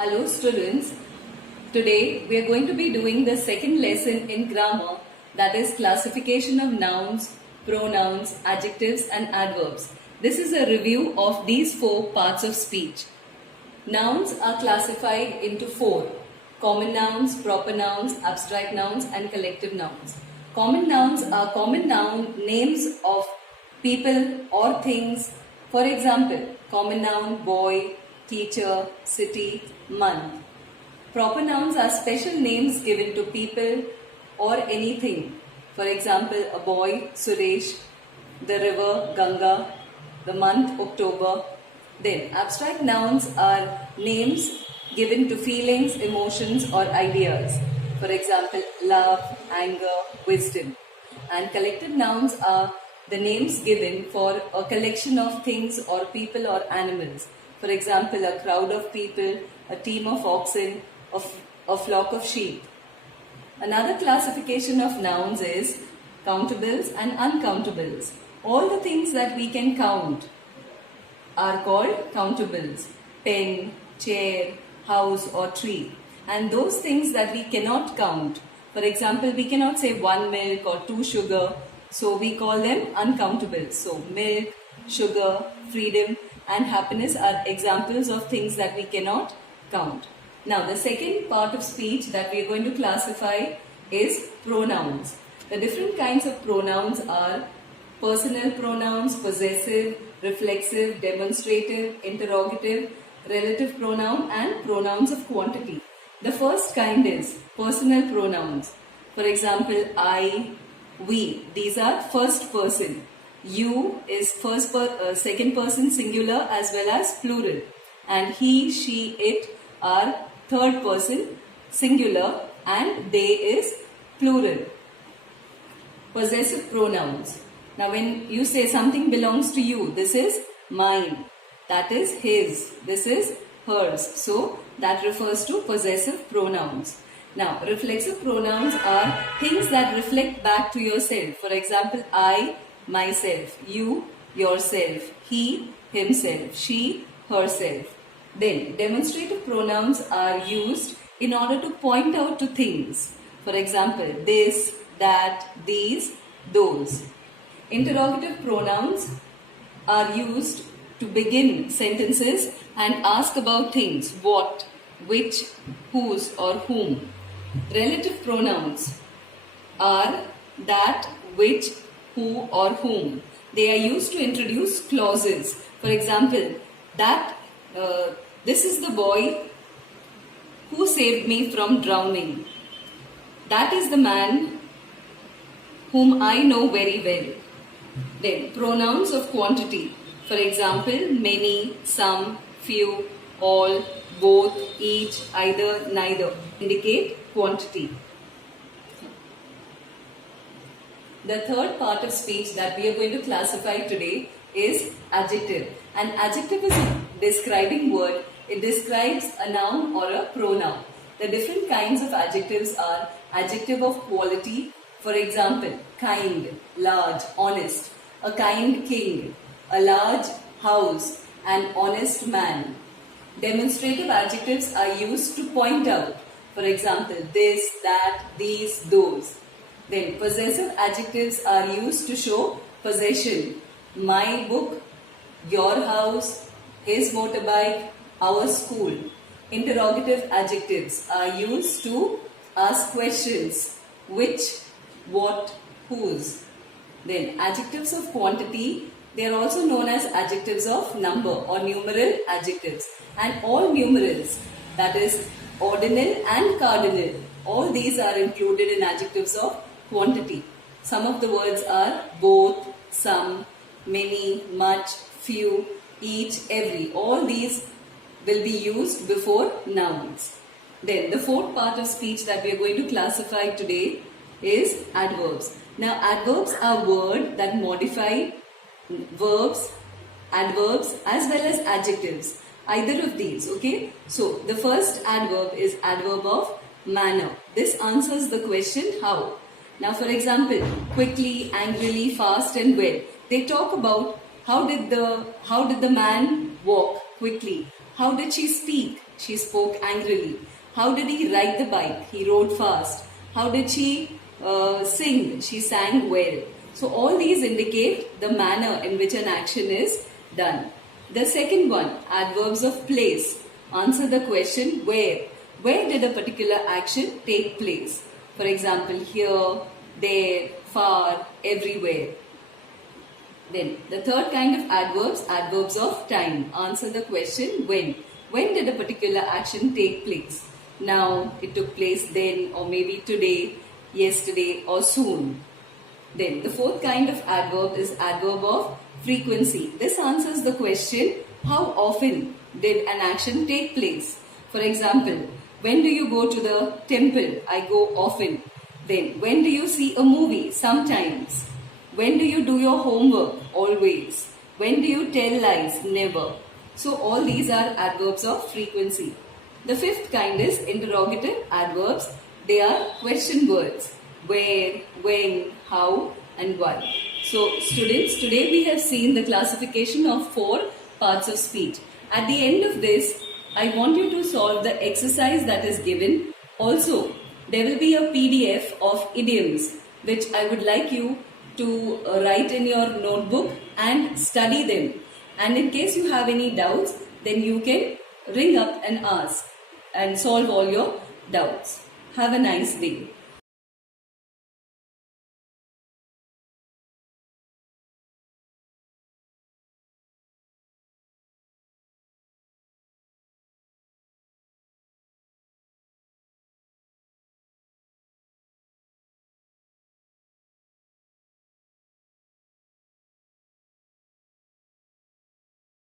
Hello students, today we are going to be doing the second lesson in grammar, that is classification of nouns, pronouns, adjectives and adverbs. This is a review of these four parts of speech. Nouns are classified into four: common nouns, proper nouns, abstract nouns and collective nouns. Common nouns are common noun names of people or things. For example, common noun boy, teacher, city, month. Proper nouns are special names given to people or anything. For example, a boy, Suresh, the river, Ganga, the month, October. Then, abstract nouns are names given to feelings, emotions or ideas. For example, love, anger, wisdom. And collective nouns are the names given for a collection of things or people or animals. For example, a crowd of people, a team of oxen, a flock of sheep. Another classification of nouns is countables and uncountables. All the things that we can count are called countables. Pen, chair, house or tree. And those things that we cannot count, for example, we cannot say one milk or two sugar, so we call them uncountables. So milk, sugar, freedom and happiness are examples of things that we cannot count. Now the second part of speech that we are going to classify is pronouns. The different kinds of pronouns are personal pronouns, possessive, reflexive, demonstrative, interrogative, relative pronoun and pronouns of quantity. The first kind is personal pronouns. For example, I, we. These are first person. You is second person singular as well as plural. And he, she, it are third person singular and they is plural. Possessive pronouns. Now when you say something belongs to you, this is mine, that is his, this is hers. So that refers to possessive pronouns. Now reflexive pronouns are things that reflect back to yourself. For example, I, myself, you, yourself, he, himself, she, herself. Then demonstrative pronouns are used in order to point out to things. For example, this, that, these, those. Interrogative pronouns are used to begin sentences and ask about things: what, which, whose or whom. Relative pronouns are that, which, who or whom. They are used to introduce clauses. For example, this is the boy who saved me from drowning. That is the man whom I know very well. Then pronouns of quantity. For example, many, some, few, all, both, each, either, neither indicate quantity. The third part of speech that we are going to classify today is adjective. An adjective is a describing word. It describes a noun or a pronoun. The different kinds of adjectives are adjective of quality. For example, kind, large, honest, a kind king, a large house, an honest man. Demonstrative adjectives are used to point out. For example, this, that, these, those. Then possessive adjectives are used to show possession. My book, your house, his motorbike, our school. Interrogative adjectives are used to ask questions: which, what, whose. Then adjectives of quantity, they are also known as adjectives of number or numeral adjectives. And all numerals, that is ordinal and cardinal, all these are included in adjectives of quantity. Some of the words are both, some, many, much, few, each, every. All these will be used before nouns. Then the fourth part of speech that we are going to classify today is adverbs. Now adverbs are words that modify verbs, adverbs as well as adjectives. Either of these, okay? So the first adverb is adverb of manner. This answers the question how. Now for example, quickly, angrily, fast and well. They talk about how did the man walk quickly? How did she speak? She spoke angrily. How did he ride the bike? He rode fast. How did she sing? She sang well. So all these indicate the manner in which an action is done. The second one, adverbs of place, answer the question where. Where did a particular action take place? For example, here, there, far, everywhere. Then the third kind of adverbs, adverbs of time, answer the question when. When did a particular action take place? Now, it took place then, or maybe today, yesterday, or soon. Then the fourth kind of adverb is adverb of frequency. This answers the question, how often did an action take place? For example, when do you go to the temple? I go often. Then, when do you see a movie? Sometimes. When do you do your homework? Always. When do you tell lies? Never. So, all these are adverbs of frequency. The fifth kind is interrogative adverbs. They are question words. Where, when, how, and why. So, students, today we have seen the classification of 4 parts of speech. At the end of this, I want you to solve the exercise that is given. Also, there will be a PDF of idioms which I would like you to write in your notebook and study them. And in case you have any doubts, then you can ring up and ask and solve all your doubts. Have a nice day.